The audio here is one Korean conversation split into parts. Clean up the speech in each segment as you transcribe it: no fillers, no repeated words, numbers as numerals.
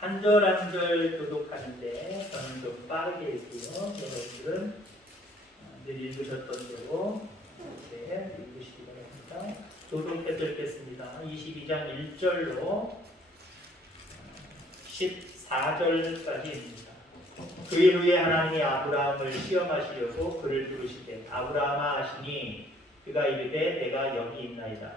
한 절 한 절 교독하는데 저는 좀 빠르게 읽고요. 여러분들은 늘 읽으셨던 대로 이렇게 읽으시기 바랍니다. 교독해서 읽겠습니다. 22장 1절로 14절까지입니다. 그 일 후에 하나님이 아브라함을 시험하시려고 그를 부르시되 아브라함아 하시니 그가 이르되 내가 여기 있나이다.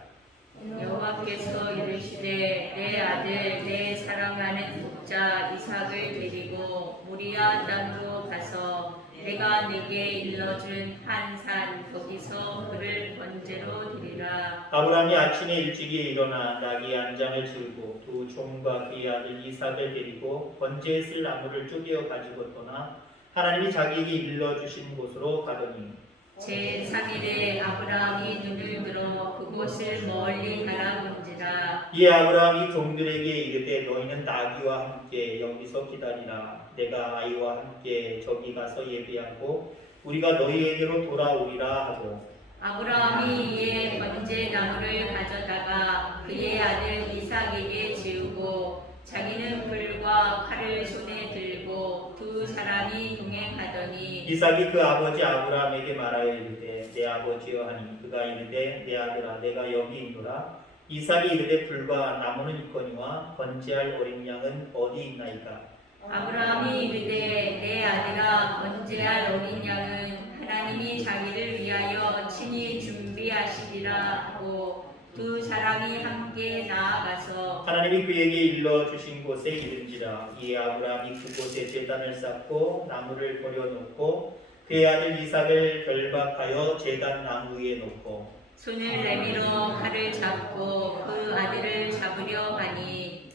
여호와께서 이르시되 내 아들 내 사랑하는 독자 이삭을 데리고 모리아 땅으로 가서 내가 네게 일러준 한 산 거기서 그를 번제로 드리라. 아브라함이 아침에 일찍이 일어나 나귀 한 장을 들고 두 종과 그의 아들 이삭을 데리고 번제에 쓸 나무를 쪼개어 가지고 떠나 하나님이 자기에게 일러주신 곳으로 가더니 제3일에 아브라함이 눈을 들어 그곳을 멀리 바라본지라. 이에 아브라함이 종들에게 이르되 너희는 나귀와 함께 여기서 기다리라. 내가 아이와 함께 저기 가서 예배하고 우리가 너희에게로 돌아오리라 하고 아브라함이 이에 번제 나무를 가져다가 그의 아들 이삭에게 지우고 자기는 불과 칼을 손에 들고 두 사람이 동행하더니 이삭이 그 아버지 아브라함에게 말하여 이르되 내 아버지여 하니 그가 이르되 내 아들아 내가 여기 있노라. 이삭이 이르되 불과 나무는 있거니와 번제할 어린 양은 어디 있나이까. 아브라함이 이르되 내 아들아 번제할 어린 양은 하나님이 자기를 위하여 친히 준비하시리라 하고 두 사람이 함께 나아가서 하나님이 그에게 일러주신 곳에 이른지라. 이에 아브라함이 그곳에 제단을 쌓고 나무를 버려놓고 그의 아들 이삭을 결박하여 제단 나무 위에 놓고 손을 내밀어 칼을 잡고 그 아들을 잡으려 하니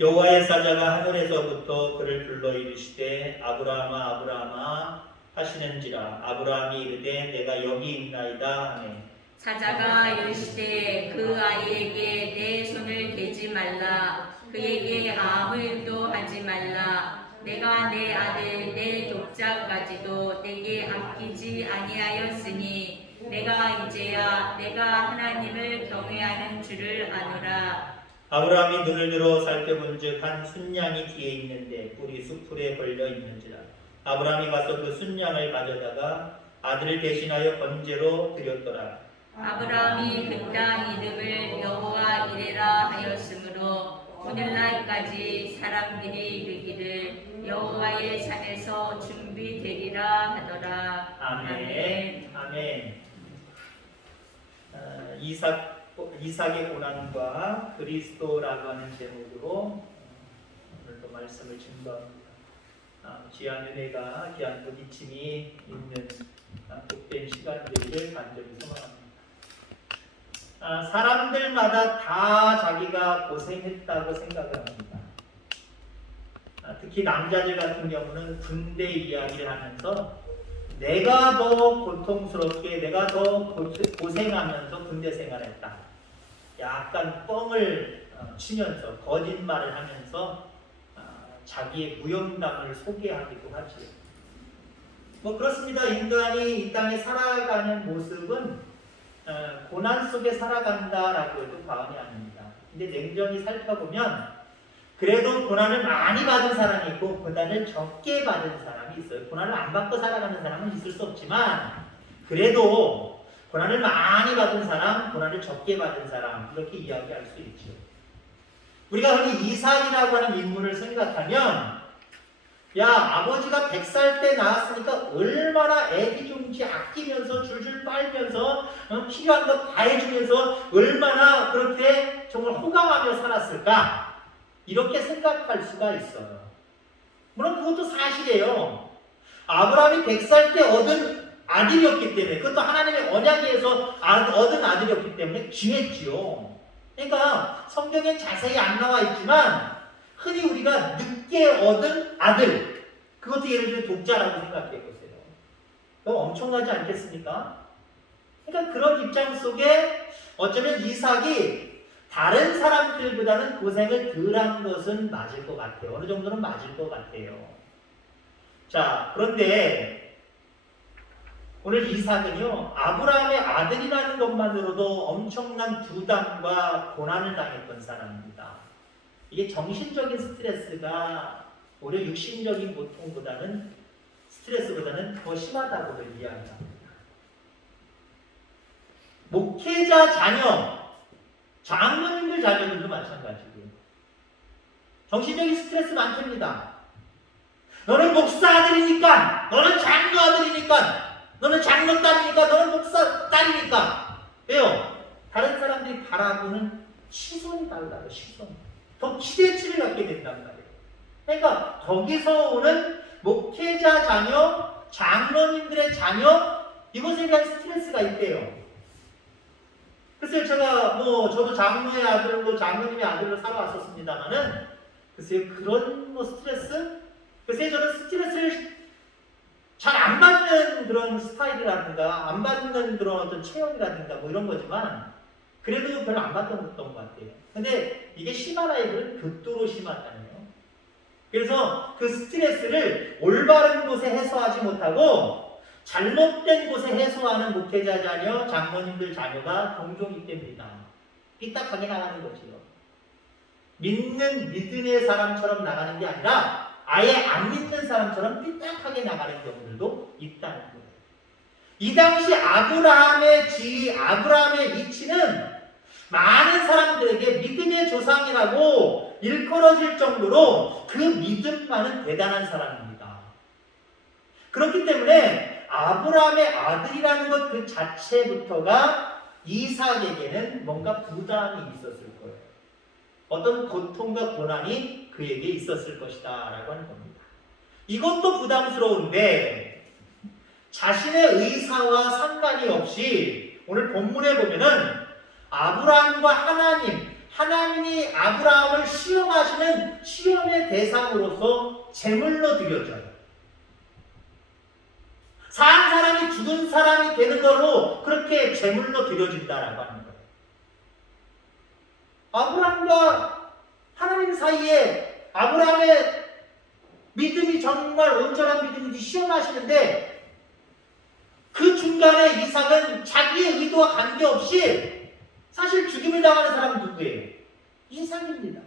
여호와의 사자가 하늘에서부터 그를 불러 이르시되 아브라함아 아브라함아 하시는지라. 아브라함이 이르되 내가 여기 있나이다 하네. 사자가 이르시되 그 아이에게 내 손을 대지 말라. 그에게 아무 일도 하지 말라. 내가 내 아들 내 독자까지도 내게 아끼지 아니하였으니 내가 이제야 내가 하나님을 경외하는 줄을 아노라. 아브라함이 눈을 들어 살펴본즉 한 순양이 뒤에 있는데 뿔이 수풀에 걸려 있는지라. 아브라함이 가서 그 순양을 가져다가 아들을 대신하여 번제로 드렸더라. 아브라함이 그 땅 이름을 여호와 이레라 하였으므로 오늘날까지 사람들이 이르기를 여호와의 산에서 준비되리라 하더라. 아멘. 아멘. 이삭의 고난과 그리스도라고 하는 제목으로 오늘도 말씀을 증거합니다. 귀한 은혜가 귀한 부딪힘이 있는 복된 시간들을 간절히 소망합니다. 사람들마다 다 자기가 고생했다고 생각을 합니다. 특히 남자들 같은 경우는 군대 이야기를 하면서 내가 더 고통스럽게 내가 더 고생하면서 군대 생활했다. 약간 뻥을 치면서 거짓말을 하면서 자기의 무용담을 소개하기도 하죠. 뭐 그렇습니다. 인간이 이 땅에 살아가는 모습은 고난 속에 살아간다라고 해도 과언이 아닙니다. 근데 냉정히 살펴보면 그래도 고난을 많이 받은 사람이 있고 고난을 적게 받은 사람이 있어요. 고난을 안 받고 살아가는 사람은 있을 수 없지만 그래도 고난을 많이 받은 사람, 고난을 적게 받은 사람 이렇게 이야기할 수 있죠. 우리가 흔히 이삭이라고 하는 인물을 생각하면 야 아버지가 100살 때 낳았으니까 얼마나 애기중지 아끼면서 줄줄 빨면서 필요한 거 다 해주면서 얼마나 그렇게 정말 호강하며 살았을까 이렇게 생각할 수가 있어요. 물론 그것도 사실이에요. 아브라함이 100살 때 얻은 아들이었기 때문에 그것도 하나님의 언약에서 얻은 아들이었기 때문에 귀했지요. 그러니까 성경에 자세히 안 나와 있지만 흔히 우리가 늦게 얻은 아들 그것도 예를 들어 독자라고 생각해 보세요. 너무 엄청나지 않겠습니까? 그러니까 그런 입장 속에 어쩌면 이삭이 다른 사람들보다는 고생을 덜한 것은 맞을 것 같아요. 어느 정도는 맞을 것 같아요. 자, 그런데 오늘 이삭은요, 아브라함의 아들이라는 것만으로도 엄청난 부담과 고난을 당했던 사람입니다. 이게 정신적인 스트레스가 오히려 육신적인 고통보다는 스트레스보다는 더 심하다고도 이야기합니다. 목회자 자녀, 장로님들 자녀들도 마찬가지고요. 정신적인 스트레스 많답니다. 너는 목사 아들이니까, 너는 장로 아들이니까, 너는 장로 딸이니까, 너는 목사 딸이니까. 왜요? 다른 사람들이 바라보는 시선이 달라요. 시선. 더 기대치를 갖게 된단 말이에요. 그러니까 거기서 오는 목회자 자녀, 장로님들의 자녀, 이것에 대한 스트레스가 있대요. 글쎄요, 저도 장로의 아들로, 장로님의 아들로 살아왔었습니다만은, 글쎄요, 그런 스트레스? 글쎄요, 저는 스트레스를 잘 안 받는 그런 스타일이라든가, 안 받는 그런 어떤 체형이라든가, 이런 거지만, 그래도 별로 안 받던 것 같아요. 근데 이게 심한 아이들은 극도로 심하다네요. 그래서 그 스트레스를 올바른 곳에 해소하지 못하고 잘못된 곳에 해소하는 목회자 자녀, 장로님들 자녀가 종종 있답니다. 삐딱하게 나가는 거지요. 믿음의 사람처럼 나가는 게 아니라 아예 안 믿는 사람처럼 삐딱하게 나가는 경우들도 있다는 거예요. 이 당시 아브라함의 지위, 아브라함의 위치는 많은 사람들에게 믿음의 조상이라고 일컬어질 정도로 그 믿음만은 대단한 사람입니다. 그렇기 때문에 아브라함의 아들이라는 것 그 자체부터가 이삭에게는 뭔가 부담이 있었을 거예요. 어떤 고통과 고난이 그에게 있었을 것이다 라고 하는 겁니다. 이것도 부담스러운데 자신의 의사와 상관이 없이 오늘 본문에 보면은 아브라함과 하나님이 아브라함을 시험하시는 시험의 대상으로서 제물로 드려져요. 산 사람이 죽은 사람이 되는 걸로 그렇게 제물로 드려진다라고 하는 거예요. 아브라함과 하나님 사이에 아브라함의 믿음이 정말 온전한 믿음인지 시험하시는데 그 중간에 이삭은 자기의 의도와 관계없이 사실 죽임을 당하는 사람은 누구예요? 이삭입니다.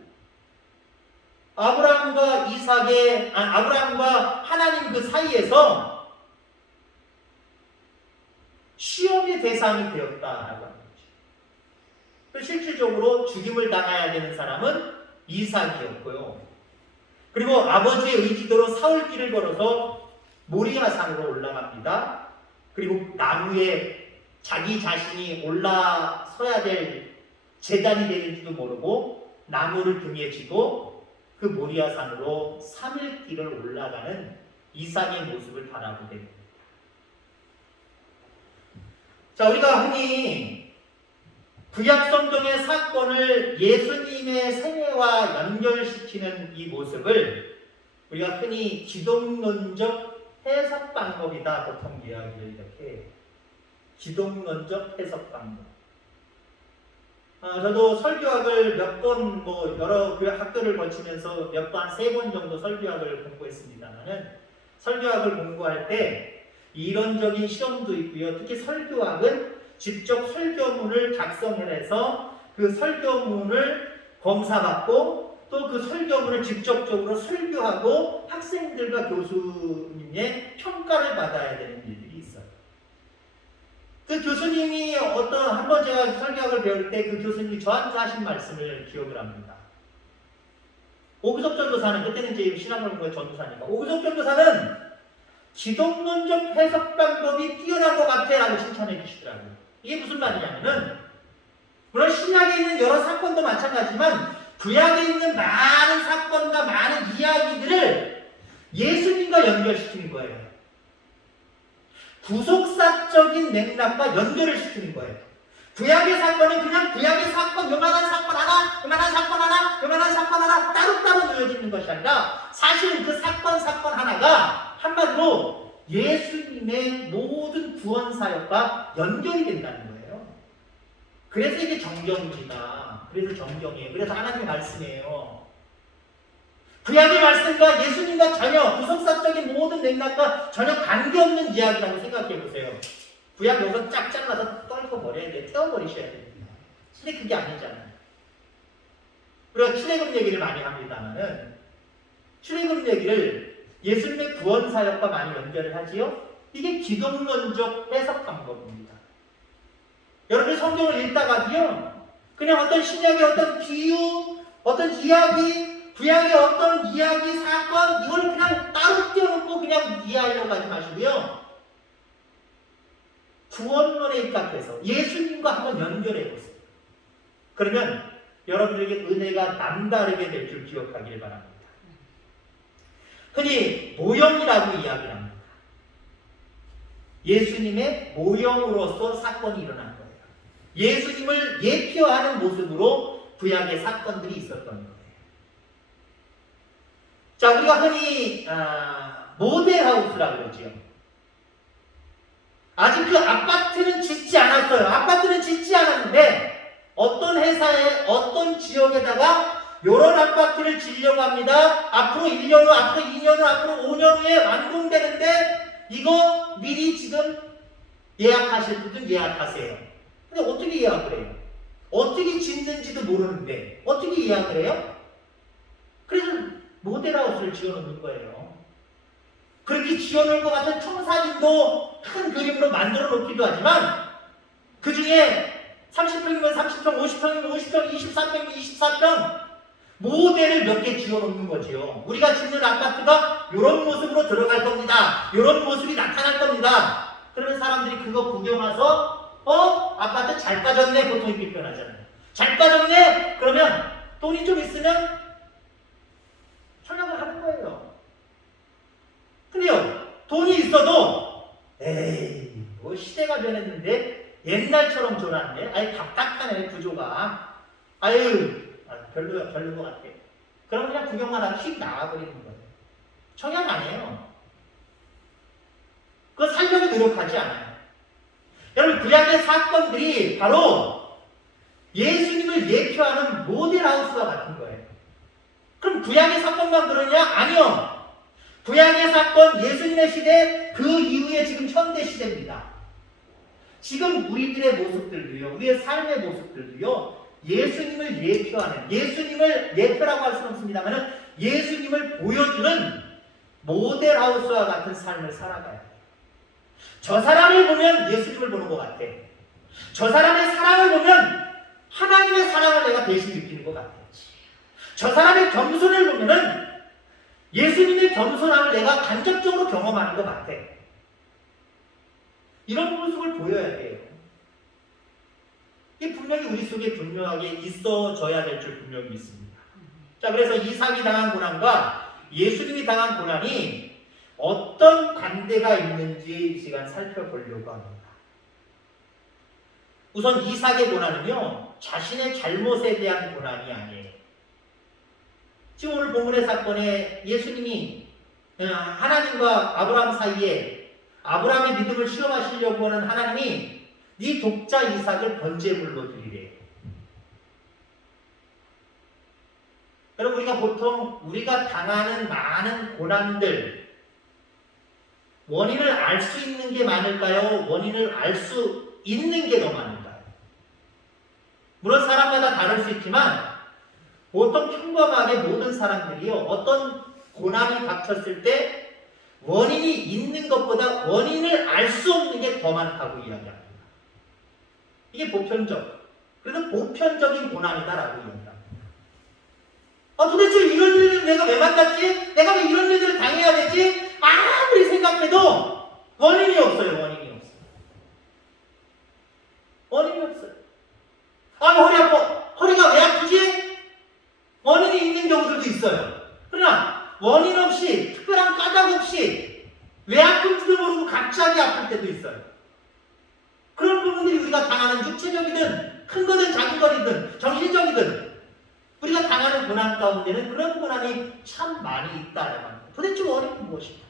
아브라함과 하나님 그 사이에서 시험의 대상이 되었다라고 하는 거죠. 실질적으로 죽임을 당해야 되는 사람은 이삭이었고요. 그리고 아버지의 의지대로 사울길을 걸어서 모리아산으로 올라갑니다. 그리고 나무에 자기 자신이 올라서야 될 제단이 되는지도 모르고 나무를 등에 지고 그 모리아산으로 3일 길을 올라가는 이삭의 모습을 바라보게 됩니다. 자, 우리가 흔히 구약성경의 사건을 예수님의 생애와 연결시키는 이 모습을 우리가 흔히 기독론적 해석 방법이다 보통 이야기를 이렇게 해요. 기독론적 해석 방법. 저도 설교학을 몇 번 여러 학교를 거치면서 몇 번, 3번 정도 설교학을 공부했습니다만은 설교학을 공부할 때 이론적인 시험도 있고요. 특히 설교학은 직접 설교문을 작성해서 그 설교문을 검사받고 또 그 설교문을 직접적으로 설교하고 학생들과 교수님의 평가를 받아야 되는 일들이 있어요. 그 교수님이 한번 제가 설교학을 배울 때 그 교수님이 저한테 하신 말씀을 기억을 합니다. 오규석 전도사는, 그때는 이제 신학원의 전도사니까, 오규석 전도사는 기독론적 해석 방법이 뛰어난 것 같아 라고 칭찬해 주시더라고요. 이게 무슨 말이냐면은, 물론 신약에 있는 여러 사건도 마찬가지지만 구약에 있는 많은 사건과 많은 이야기들을 예수님과 연결시키는 거예요. 구속사적인 맥락과 연결을 시키는 거예요. 구약의 사건은 그냥 구약의 사건, 요만한 사건 하나, 요만한 사건 하나, 요만한 사건 하나 따로따로 놓여지는 것이 아니라 사실은 그 사건 하나가 한마디로 예수님의 모든 구원 사역과 연결이 된다는 거예요. 그래서 이게 정경입니다. 그래서 정경이에요. 그래서 하나님의 말씀이에요. 구약의 말씀과 예수님과 전혀 구속사적인 모든 맥락과 전혀 관계없는 이야기라고 생각해 보세요. 구약 여기서 쫙 잘라서 떨궈버려야 돼요. 태워버리셔야 됩니다. 근데 그게 아니잖아요. 우리가 출애굽 얘기를 많이 합니다만은 출애굽 얘기를 예수님의 구원 사역과 많이 연결을 하지요. 이게 기독론적 해석 방법입니다. 여러분이 성경을 읽다가도요, 그냥 어떤 신약의 어떤 비유, 어떤 이야기, 구약의 어떤 이야기, 사건, 이걸 그냥 따로 띄워놓고 그냥 이해하려고 하지 마시고요. 구원론에 입각해서 예수님과 한번 연결해 보세요. 그러면 여러분에게 은혜가 남다르게 될 줄 기억하기를 바랍니다. 흔히 모형이라고 이야기를 합니다. 예수님의 모형으로서 사건이 일어난 거예요. 예수님을 예표하는 모습으로 구약의 사건들이 있었던 거예요. 자, 우리가 흔히 모델하우스라고 그러지요. 아직 그 아파트는 짓지 않았어요. 아파트는 짓지 않았는데 어떤 회사에 어떤 지역에다가 이런 아파트를 지으려고 합니다. 앞으로 1년 후, 앞으로 2년 후, 앞으로 5년 후에 완공되는데 이거 미리 지금 예약하실 분들 예약하세요. 근데 어떻게 예약을 해요? 어떻게 짓는지도 모르는데 어떻게 예약을 해요? 그래서 모델하우스를 지어놓는 거예요. 그렇게 지어놓을 것 같은 청사진도 큰 그림으로 만들어 놓기도 하지만 그 중에 30평이면 30평, 50평이면 50평, 24평이면 24평 모델을 몇 개 지어놓는 거지요. 우리가 짓는 아파트가 이런 모습으로 들어갈 겁니다. 이런 모습이 나타날 겁니다. 그러면 사람들이 그거 구경 와서 아파트 잘 빠졌네 보통 이렇게 표현하잖아요. 잘 빠졌네 그러면 돈이 좀 있으면 청약을 하는 거예요. 근데요 돈이 있어도 에이 뭐 시대가 변했는데 옛날처럼 졸았네. 아예 답답하네 구조가. 아유 별로인 것 같아. 그럼 그냥 구경만 하고 휙 나와버리는 거예요. 청약 안 해요. 그거 살려고 노력하지 않아요. 여러분 구약의 사건들이 바로 예수님을 예표하는 모델하우스와 같은 거예요. 그럼 구약의 사건만 그러냐? 아니요. 구약의 사건, 예수님의 시대, 그 이후에 지금 현대 시대입니다. 지금 우리들의 모습들도요, 우리의 삶의 모습들도요, 예수님을 예표하는, 예수님을 예표라고 할 수는 없습니다만 예수님을 보여주는 모델하우스와 같은 삶을 살아가야 돼요. 저 사람을 보면 예수님을 보는 것 같아. 저 사람의 사랑을 보면 하나님의 사랑을 내가 대신 느끼는 것 같아. 저 사람의 겸손을 보면은 예수님의 겸손함을 내가 간접적으로 경험하는 것 같아. 이런 모습을 보여야 돼요. 이게 분명히 우리 속에 분명하게 있어져야 될 줄 분명히 믿습니다. 자, 그래서 이삭이 당한 고난과 예수님이 당한 고난이 어떤 관계가 있는지 이 시간 살펴보려고 합니다. 우선 이삭의 고난은요, 자신의 잘못에 대한 고난이 아니에요. 지금 오늘 본문의 사건에 예수님이 하나님과 아브라함 사이에 아브라함의 믿음을 시험하시려고 하는 하나님이 네 독자 이삭을 번제물로 드리래요. 여러분 우리가 보통 우리가 당하는 많은 고난들 원인을 알 수 있는 게 많을까요? 원인을 알 수 있는 게 더 많을까요? 물론 사람마다 다를 수 있지만 보통 평범하게 모든 사람들이요 어떤 고난이 닥쳤을 때 원인이 있는 것보다 원인을 알 수 없는 게 더 많다고 이야기합니다. 이게 보편적, 그래서 보편적인 고난이다라고 이야기합니다. 도대체 이런 일을 내가 왜 만났지? 내가 왜 이런 일들을 당해야 되지? 아무리 생각해도 원인이 없어요. 원인이 없어요. 원인이 없어요. 허리 아파. 허리가 왜 아프지? 원인이 있는 경우들도 있어요. 그러나 원인 없이 특별한 까닭 없이 왜 아픈지도 모르고 갑자기 아플 때도 있어요. 그런 부분들이 우리가 당하는 육체적이든 큰 거든 작은 거든 정신적이든 우리가 당하는 고난 가운데는 그런 고난이 참 많이 있다는 겁니다. 도대체 원인은 무엇일까?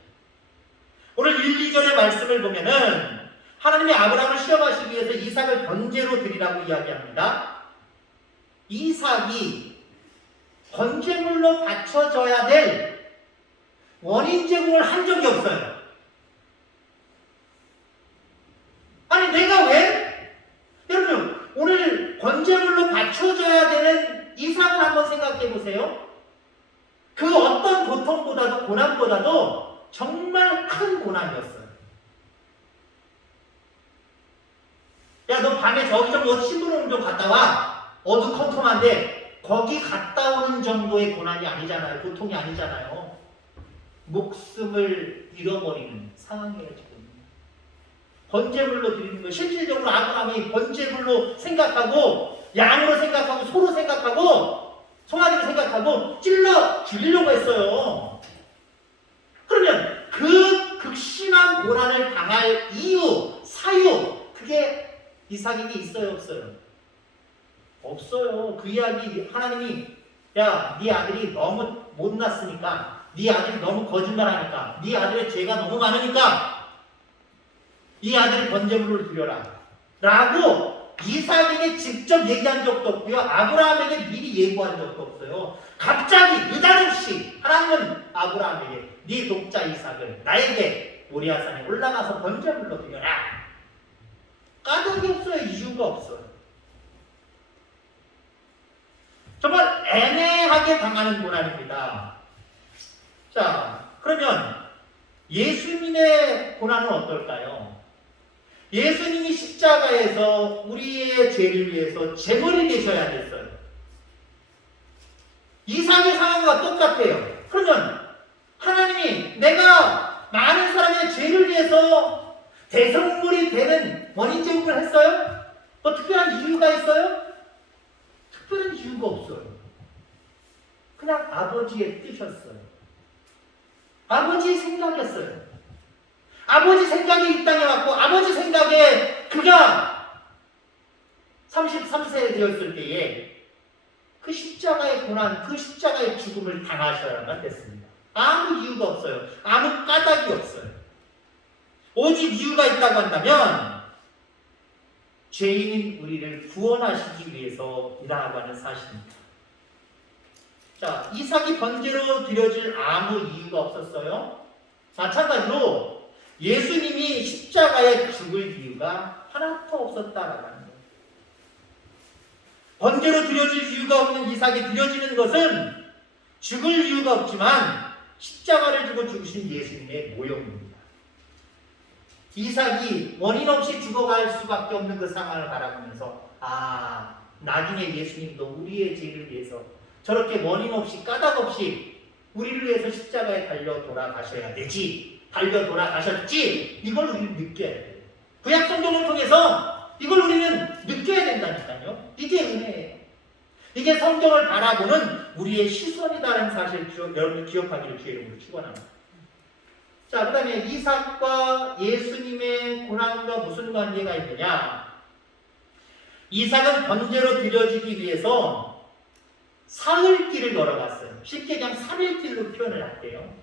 오늘 1, 2절의 말씀을 보면은 하나님이 아브라함을 시험하시기 위해서 이삭을 번제로 드리라고 이야기합니다. 이삭이 번제물로 바쳐져야 될 원인 제공을 한 적이 없어요. 아니 내가 왜? 여러분 오늘 번제물로 바쳐져야 되는 이삭을 한번 생각해 그 어떤 고통보다도 고난보다도 정말 큰 고난이었어요. 야, 너 밤에 저기 좀 심부름 좀 갔다 와. 어두컴컴한데 거기 갔다 오는 정도의 고난이 아니잖아요. 고통이 아니잖아요. 목숨을 잃어버리는 상황이에요, 지금. 번제물로 드리는 거예요. 실질적으로 아브라함이 번제물로 생각하고 양으로 생각하고 소로 생각하고 송아지로 생각하고 찔러 죽이려고 했어요. 그러면 그 극심한 고난을 당할 이유, 사유, 그게 이삭에게 있어요, 없어요? 없어요. 그 이야기 하나님이 야, 네 아들이 너무 못났으니까, 네 아들이 너무 거짓말하니까, 네 아들의 죄가 너무 많으니까 이 아들을 번제물로 드려라 라고 이삭에게 직접 얘기한 적도 없고요. 아브라함에게 미리 예고한 적도 없어요. 갑자기 느닷없이 하나님은 아브라함에게 네 독자 이삭을 나에게 모리아산에 올라가서 번제물로 드려라. 까닭이 없어요. 이유가 없어요. 정말 애매하게 당하는 고난입니다. 자, 그러면 예수님의 고난은 어떨까요? 예수님이 십자가에서 우리의 죄를 위해서 제물이 되셔야 됐어요. 이삭의 상황과 똑같아요. 그러면 하나님이 내가 많은 사람의 죄를 위해서 대성물이 되는 원인 제공을 했어요? 뭐 특별한 이유가 있어요? 특별한 이유가 없어요. 그냥 아버지의 뜻이었어요. 아버지의 생각이었어요. 아버지 생각이 이 땅에 왔고 아버지 생각에 그가 33세 되었을 때에 그 십자가의 고난, 그 십자가의 죽음을 당하셔야만 됐습니다. 아무 이유가 없어요. 아무 까닭이 없어요. 오직 이유가 있다고 한다면 죄인인 우리를 구원하시기 위해서이라고 하는 사실입니다. 자, 이삭이 번제로 드려질 아무 이유가 없었어요. 마찬가지로 예수님이 십자가에 죽을 이유가 하나도 없었다라고 하는 거예요. 번제로 드려질 이유가 없는 이삭이 드려지는 것은 죽을 이유가 없지만 십자가를 지고 죽으신 예수님의 모형입니다. 이삭이 원인 없이 죽어갈 수밖에 없는 그 상황을 바라보면서 나중에 예수님도 우리의 죄를 위해서 저렇게 원인 없이 까닭 없이 우리를 위해서 십자가에 달려 돌아가셔야 되지, 달려 돌아가셨지, 이걸 우리는 느껴야 돼요. 구약 성경을 통해서 이걸 우리는 느껴야 된다니까요. 이게 은혜예요. 이게 성경을 바라보는 우리의 시선이다라는 사실을 여러분들 기억하기를 주의 이름으로 축원합니다. 자, 그 다음에 이삭과 예수님의 고난과 무슨 관계가 있느냐? 이삭은 번제로 드려지기 위해서 사흘 길을 걸어갔어요. 쉽게 그냥 3일 길로 표현을 할게요.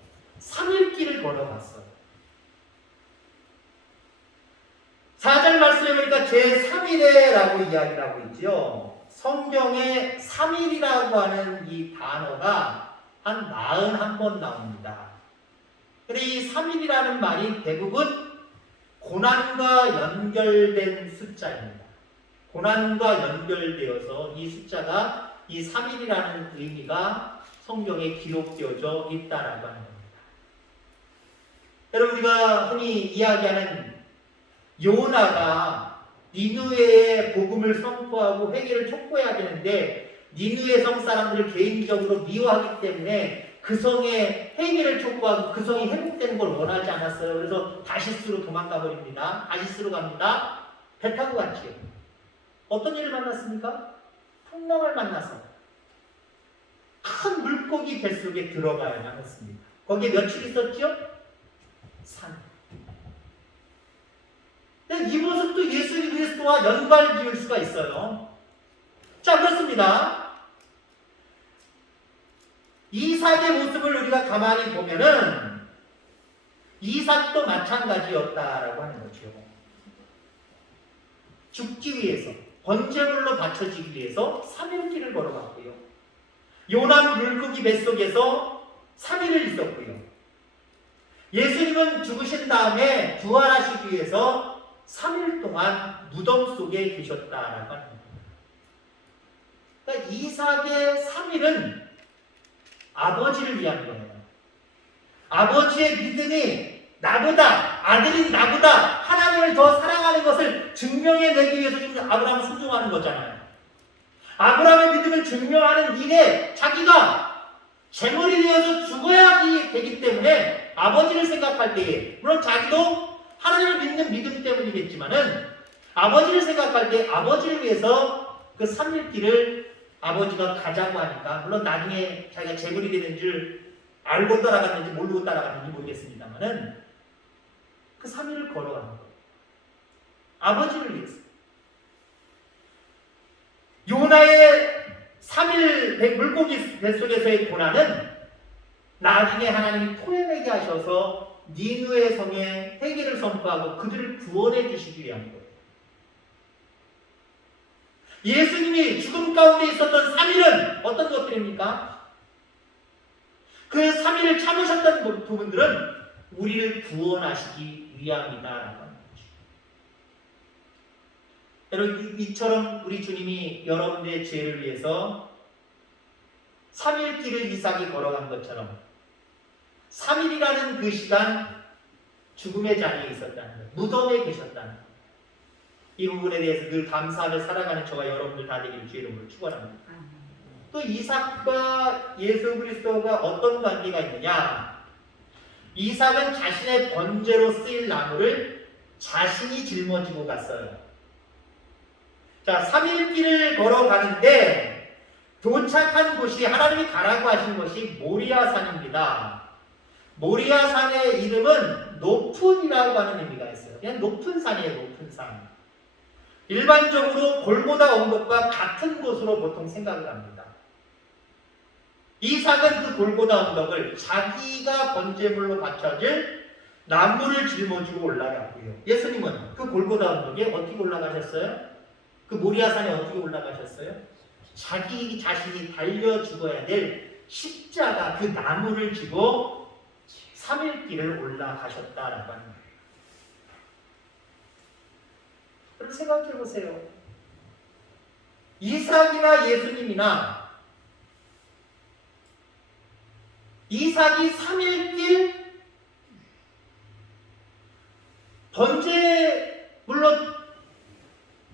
3일 길을 걸어갔어요. 4절 말씀에 보니까 제3일에라고 이야기를 하고 있죠. 성경에 3일이라고 하는 이 단어가 한 41번 나옵니다. 근데 이 3일이라는 말이 대부분 고난과 연결된 숫자입니다. 고난과 연결되어서 이 숫자가 이 3일이라는 의미가 성경에 기록되어져 있다라고 하는 겁니다. 여러분, 우리가 흔히 이야기하는 요나가 니느웨에 복음을 선포하고 회개를 촉구해야 되는데 니느웨 성 사람들을 개인적으로 미워하기 때문에 그 성에 회개를 촉구하고 그 성이 회복되는 걸 원하지 않았어요. 그래서 다시스로 도망가 버립니다. 다시스로 갑니다. 배 타고 갔지요. 어떤 일을 만났습니까? 풍랑을 만나서 큰 물고기 뱃속에 들어가야만 했습니다. 거기에 며칠 있었죠? 3일. 이 모습도 예수 그리스도와 연관 지을 수가 있어요. 자, 그렇습니다. 이삭의 모습을 우리가 가만히 보면은 이삭도 마찬가지였다라고 하는 거죠. 죽기 위해서, 번제물로 바쳐지기 위해서 3일 길을 걸어갔고요. 요나 물고기 뱃속에서 3일을 있었고요. 예수님은 죽으신 다음에 부활하시기 위해서 3일 동안 무덤 속에 계셨다라고 하는 겁니다. 그러니까 이삭의 3일은 아버지를 위한 거예요. 아버지의 믿음이 나보다, 아들인 나보다 하나님을 더 사랑하는 것을 증명해내기 위해서 지금 아브라함을 순종하는 거잖아요. 아브라함의 믿음을 증명하는 일에 자기가 제물이 되어서 죽어야 되기 때문에 아버지를 생각할 때에, 물론 자기도 하나님을 믿는 믿음 때문이겠지만은 아버지를 생각할 때 아버지를 위해서 그 삼일길을 아버지가 가자고 하니까, 물론 나중에 자기가 제물이 되는 줄 알고 따라갔는지 모르고 따라갔는지 모르겠습니다만은 그 3일을 걸어가는 거예요. 아버지를 위해서. 요나의 3일 물고기 뱃속에서의 고난은 나중에 하나님이 토해내게 하셔서 니느웨 성에 회개를 선포하고 그들을 구원해 주시기 위한 거예요. 예수님이 죽음 가운데 있었던 3일은 어떤 것들입니까? 그 3일을 참으셨던 부분들은 우리를 구원하시기 위함이다라고 하는 거죠. 여러분, 이처럼 우리 주님이 여러분의 죄를 위해서 3일 길을 이삭이 걸어간 것처럼 3일이라는 그 시간 죽음의 자리에 있었다는 것, 무덤에 계셨다는 것, 이 부분에 대해서 늘 감사하며 살아가는 저와 여러분들 다 되기를 주의 이름으로 축원합니다. 또 이삭과 예수 그리스도가 어떤 관계가 있느냐? 이삭은 자신의 번제로 쓰일 나무를 자신이 짊어지고 갔어요. 자, 3일 길을 걸어가는데 도착한 곳이, 하나님이 가라고 하신 곳이 모리아산입니다. 모리아산의 이름은 높은이라고 하는 의미가 있어요. 그냥 높은 산이에요. 높은 산. 일반적으로 골고다 언덕과 같은 곳으로 보통 생각을 합니다. 이삭은 그 골고다 언덕을 자기가 번제물로 바쳐질 나무를 짊어지고 올라갔고요. 예수님은 그 골고다 언덕에 어떻게 올라가셨어요? 그 모리아산에 어떻게 올라가셨어요? 자기 자신이 달려 죽어야 될 십자가, 그 나무를 지고 3일 길을 올라가셨다라고 합니다. 그럼 생각해 보세요. 이삭이나 예수님이나 이삭이 3일 길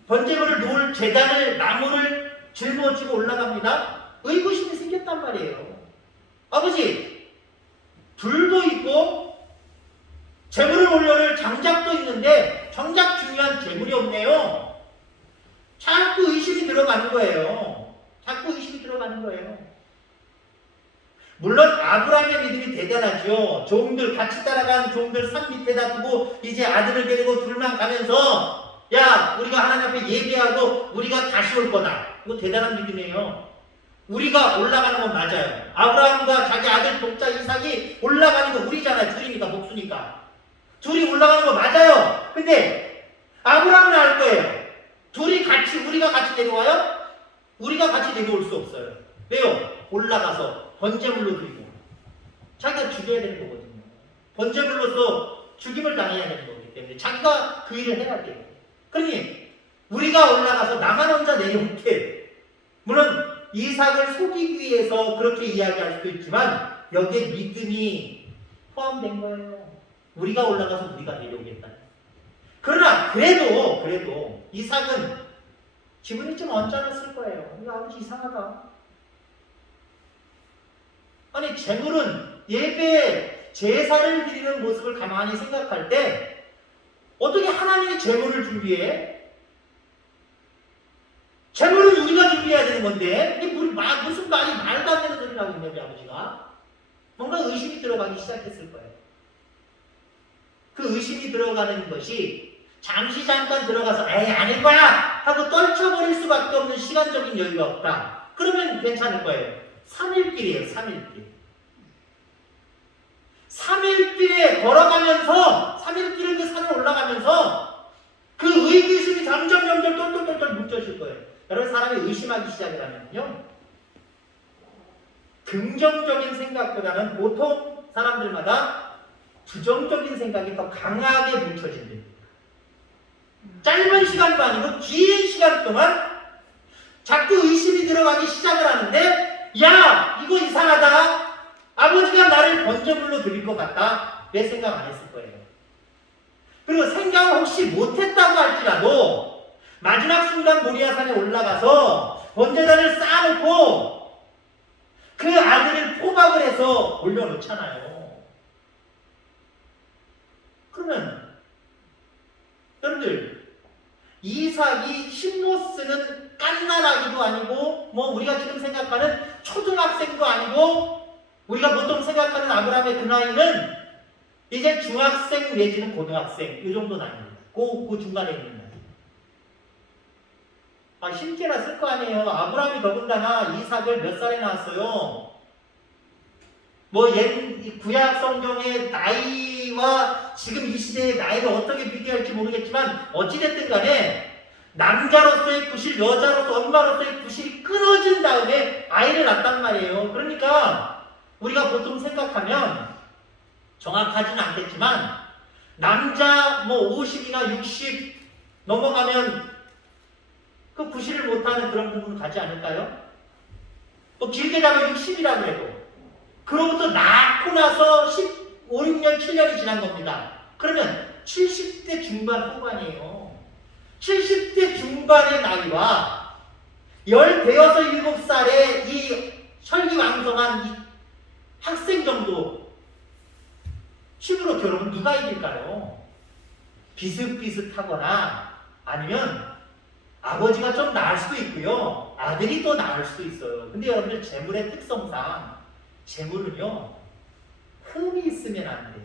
번제물을 놓을 제단을, 나무를 짊어지고 올라갑니다. 의구심이 생겼단 말이에요. 아버지, 불도 있고 제물을 올려놓을 장작도 있는데 정작 중요한 제물이 없네요. 자꾸 의심이 들어가는 거예요. 자꾸 의심이 들어가는 거예요. 물론 아브라함의 믿음이 대단하죠. 종들, 같이 따라간 종들 산 밑에다 두고 이제 아들을 데리고 둘만 가면서, 야, 우리가 하나님 앞에 예배하고 우리가 다시 올 거다. 이거 대단한 믿음이에요. 우리가 올라가는 건 맞아요. 아브라함과 자기 아들 독자 이삭이 올라가는 거 우리잖아요. 둘이니까, 복수니까. 둘이 올라가는 거 맞아요. 근데 아브라함은 알 거예요. 우리가 같이 내려와요? 우리가 같이 내려올 수 없어요. 왜요? 올라가서 번제물로 드리고 자기가 죽여야 되는 거거든요. 번제물로서 죽임을 당해야 되는 거기 때문에 자기가 그 일을 해야 돼요. 그러니 우리가 올라가서 나만 혼자 내려올게. 물론 이삭을 속이기 위해서 그렇게 이야기할 수도 있지만 여기에 믿음이 포함된 거예요. 우리가 올라가서 우리가 내려오겠다. 그러나 그래도 이삭은 기분이 좀 언짢았을 거예요. 이거 아버지 이상하다. 아니, 제물은 예배, 제사를 드리는 모습을 가만히 생각할 때 어떻게 하나님이 제물을 준비해? 제물은 우리가 준비해야 되는 건데 이게 무슨 말도 안 되는 소리를 하고 있는 거지, 아버지가? 뭔가 의심이 들어가기 시작했을 거예요. 그 의심이 들어가는 것이 잠깐 들어가서 에이 아닐 거야 하고 떨쳐버릴 수밖에 없는 시간적인 여유가 없다. 그러면 괜찮을 거예요. 3일길이에요. 3일길. 3일길에 걸어가면서 3일길을 그 산을 올라가면서 그 의구심이 점점 똘똘똘똘 뭉쳐질 거예요. 여러분, 사람이 의심하기 시작을 하면요, 긍정적인 생각보다는 보통 사람들마다 부정적인 생각이 더 강하게 뭉쳐진답니다. 짧은 시간도 아니고 긴 시간 동안 자꾸 의심이 들어가기 시작을 하는데, 야, 이거 이상하다. 드릴 것 같다. 왜 생각 안 했을 거예요? 그리고 생각을 혹시 못했다고 할지라도 마지막 순간 모리아산에 올라가서 번제단을 쌓아놓고 그 아들을 포박을 해서 올려놓잖아요. 그러면 여러분들 이삭이 힘못 쓰는 깐난아기도 아니고 뭐 우리가 지금 생각하는 초등학생도 아니고 우리가 보통 생각하는 아브라함의 그 나이는 이제 중학생 내지는 고등학생 이 정도 나이입니다. 그 중간에 있는 나이. 힘께나 쓸 거 아니에요. 아브라함이 더군다나 이삭을 몇 살에 낳았어요? 뭐 구약 성경의 나이와 지금 이 시대의 나이를 어떻게 비교할지 모르겠지만 어찌됐든 간에 남자로서의 구실, 여자로서 엄마로서의 구실이 끊어진 다음에 아이를 낳았단 말이에요. 그러니까 우리가 보통 생각하면 정확하지는 않겠지만 남자 뭐 50이나 60 넘어가면 그 구실을 못하는 그런 부분을 가지 않을까요? 뭐 길게 잡으면 60이라고 해도 그로부터 낳고 나서 15, 6년, 7년이 지난 겁니다. 그러면 70대 중반 후반이에요. 70대 중반의 나이와 16, 7살의 이 혈기왕성한 이 학생 정도 친구로 결혼은 누가 이길까요? 비슷비슷하거나 아니면 아버지가 좀 나을 수도 있고요. 아들이 더 나을 수도 있어요. 근데 여러분들 재물의 특성상 재물은요 흠이 있으면 안 돼요.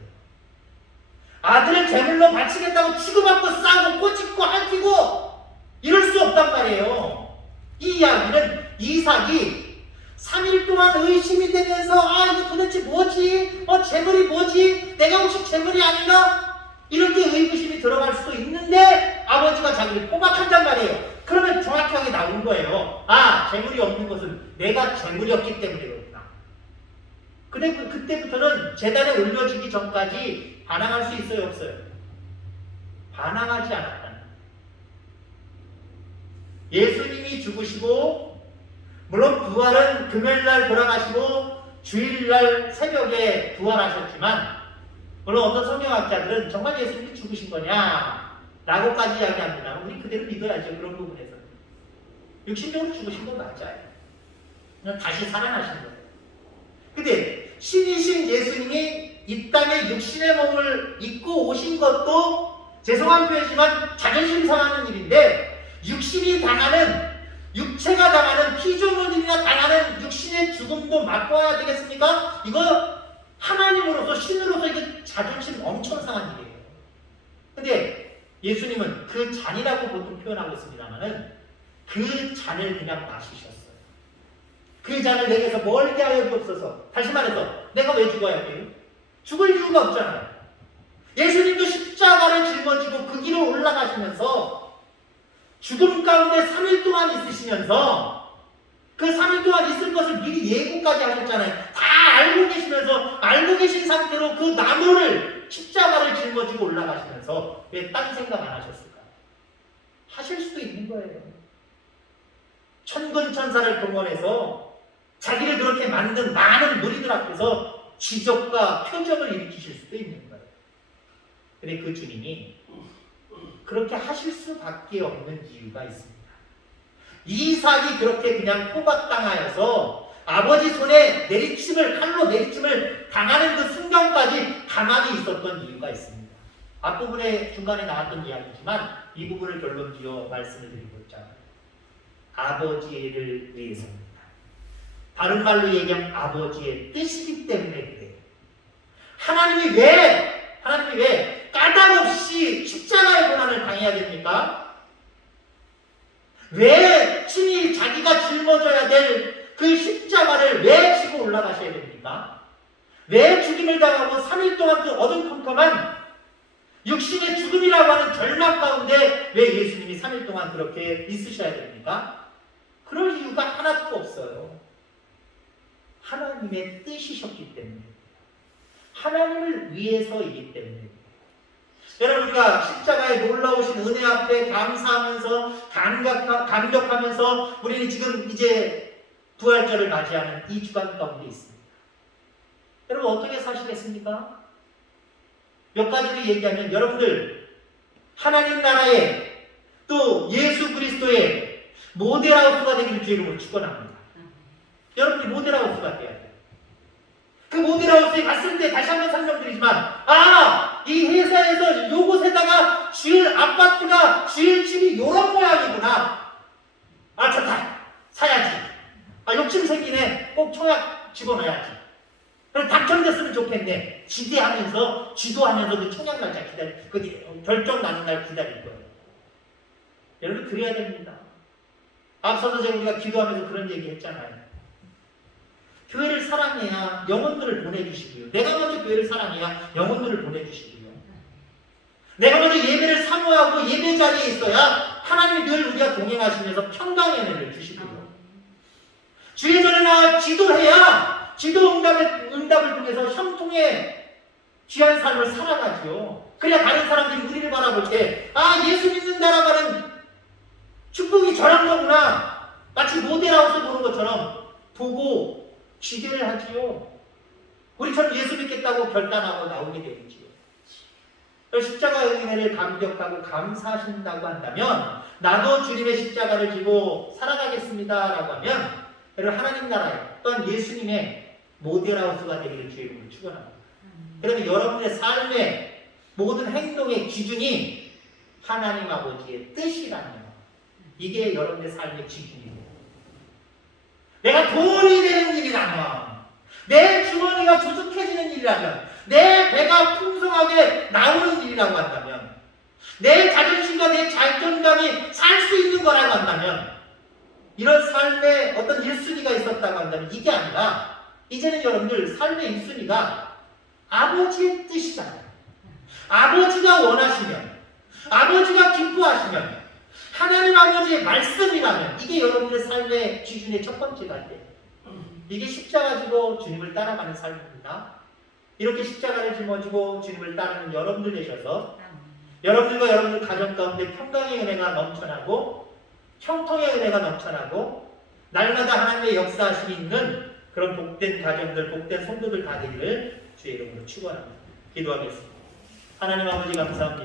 아들을 재물로 바치겠다고 치고받고 싸우고 꼬집고 핥히고 이럴 수 없단 말이에요. 이 이야기는 이삭이 3일 동안 의심이 되면서 이거 도대체 뭐지? 재물이 뭐지? 내가 혹시 재물이 아닌가? 이렇게 의구심이 들어갈 수도 있는데 아버지가 자기를 포박한단 말이에요. 그러면 정확하게 나온 거예요. 재물이 없는 것은 내가 재물이 없기 때문에 그렇구나. 근데 그때부터는 제단에 올려주기 전까지 반항할 수 있어요, 없어요? 반항하지 않았다는 거예요. 예수님이 죽으시고 물론 부활은 금요일날 돌아가시고 주일날 새벽에 부활하셨지만 물론 어떤 성경학자들은 정말 예수님이 죽으신 거냐 라고까지 이야기합니다. 우리 그대로 믿어야죠. 그런 부분에서 육신적으로 죽으신 건 맞아요. 그냥 다시 살아나신 거예요. 근데 신이신 예수님이 이 땅에 육신의 몸을 입고 오신 것도 죄송한 표현이지만 자존심 상하는 일인데 육신이 당하는 육체가 당하는 피조물들이나 당하는 육신의 죽음도 맛봐야 되겠습니까? 이거 하나님으로서 신으로서 이게 자존심 엄청 상한 일이에요. 근데 예수님은 그 잔이라고 보통 표현하고 있습니다만은 그 잔을 그냥 마시셨어요. 그 잔을 내게서 멀게 하여 주옵소서. 다시 말해서 내가 왜 죽어야 돼요? 죽을 이유가 없잖아요. 예수님도 십자가를 짊어지고 그 길을 올라가시면서 죽음 가운데 3일 동안 있으시면서 그 3일 동안 있을 것을 미리 예고까지 하셨잖아요. 다 알고 계시면서 알고 계신 상태로 그 나무를 십자가를 짊어지고 올라가시면서 왜 딴 생각 안 하셨을까? 하실 수도 있는 거예요. 천군천사를 동원해서 자기를 그렇게 만든 많은 무리들 앞에서 기적과 표적을 일으키실 수도 있는 거예요. 근데 그 주님이 그렇게 하실 수밖에 없는 이유가 있습니다. 이삭이 그렇게 그냥 포박당하여서 아버지 손에 칼로 내리침을 당하는 그 순간까지 가만히 있었던 이유가 있습니다. 앞부분에 중간에 나왔던 이야기지만 이 부분을 결론 지어 말씀을 드리고자 아버지를 위해서입니다. 다른 말로 얘기하면 아버지의 뜻이기 때문에 그래요. 하나님이 왜 까닭없이 십자가의 고난을 당해야 됩니까? 왜 친히 자기가 짊어져야 될 그 십자가를 왜 지고 올라가셔야 됩니까? 왜 죽임을 당하고 3일 동안 그 어둠컴컴한 육신의 죽음이라고 하는 절망 가운데 왜 예수님이 3일 동안 그렇게 있으셔야 됩니까? 그럴 이유가 하나도 없어요. 하나님의 뜻이셨기 때문에, 하나님을 위해서이기 때문에. 여러분, 우리가 십자가에 놀라우신 은혜 앞에 감사하면서 감격하면서 우리는 지금 이제 부활절을 맞이하는 이 주간 가운데 있습니다. 여러분, 여러분 어떻게 사시겠습니까? 몇 가지로 얘기하면 여러분들 하나님 나라의 또 예수 그리스도의 모델하우스가 되기를 주의 이름으로 축원합니다. 여러분이 모델하우스가 돼야 돼요. 그 모델하우스에 갔을 때 다시 한번 설명드리지만 이 회사에서 요곳에다가 지을 아파트가 지을 집이 요런 모양이구나. 좋다. 사야지. 욕심 생기네. 꼭 청약 집어넣어야지. 그래서 당첨됐으면 좋겠네. 지도하면서 그 청약 날짜 결정 나는 날 기다릴 거예요. 여러분 그래야 됩니다. 앞서서 우리가 기도하면서 그런 얘기 했잖아요. 교회를 사랑해야 영혼들을 보내주시고요. 내가 먼저 교회를 사랑해야 영혼들을 보내주시고요. 내가 먼저 예배를 사모하고 예배 자리에 있어야 하나님이 늘 우리와 동행하시면서 평강의 은혜를 주시고요. 주의 전에 나와 기도해야 기도 응답을 통해서 형통의 귀한 삶을 살아가죠. 그래야 다른 사람들이 우리를 바라볼 때 예수 믿는다라고 하는 축복이 저런 거구나. 마치 모델하우스 보는 것처럼 보고 기대를 하지요. 우리처럼 예수 믿겠다고 결단하고 나오게 되지요. 십자가의 은혜를 감격하고 감사하신다고 한다면 나도 주님의 십자가를 지고 살아가겠습니다라고 하면 여러분 하나님 나라에 또한 예수님의 모델하우스가 되기를 주의 이름으로 축원합니다. 그러면 여러분의 삶의 모든 행동의 기준이 하나님 아버지의 뜻이라면 이게 여러분의 삶의 기준입니다. 내가 돈이 되는 일이라면, 내 주머니가 두둑해지는 일이라면, 내 배가 풍성하게 나오는 일이라고 한다면, 내 자존심과 내 자존감이 살 수 있는 거라고 한다면, 이런 삶에 어떤 1순위가 있었다고 한다면 이게 아니라 이제는 여러분들 삶의 1순위가 아버지의 뜻이잖아요. 아버지가 원하시면, 아버지가 기뻐하시면, 하나님 아버지의 말씀이라면 이게 여러분의 삶의 기준의 첫 번째가 돼요. 이게 십자가 지고 주님을 따라가는 삶입니다. 이렇게 십자가를 짊어지고 주님을 따르는 여러분들 되셔서 여러분들과 여러분들 가정 가운데 평강의 은혜가 넘쳐나고 형통의 은혜가 넘쳐나고 날마다 하나님의 역사하심이 있는 그런 복된 가정들, 복된 성도들 다 되기를 주의 이름으로 축원합니다. 기도하겠습니다. 하나님 아버지 감사합니다.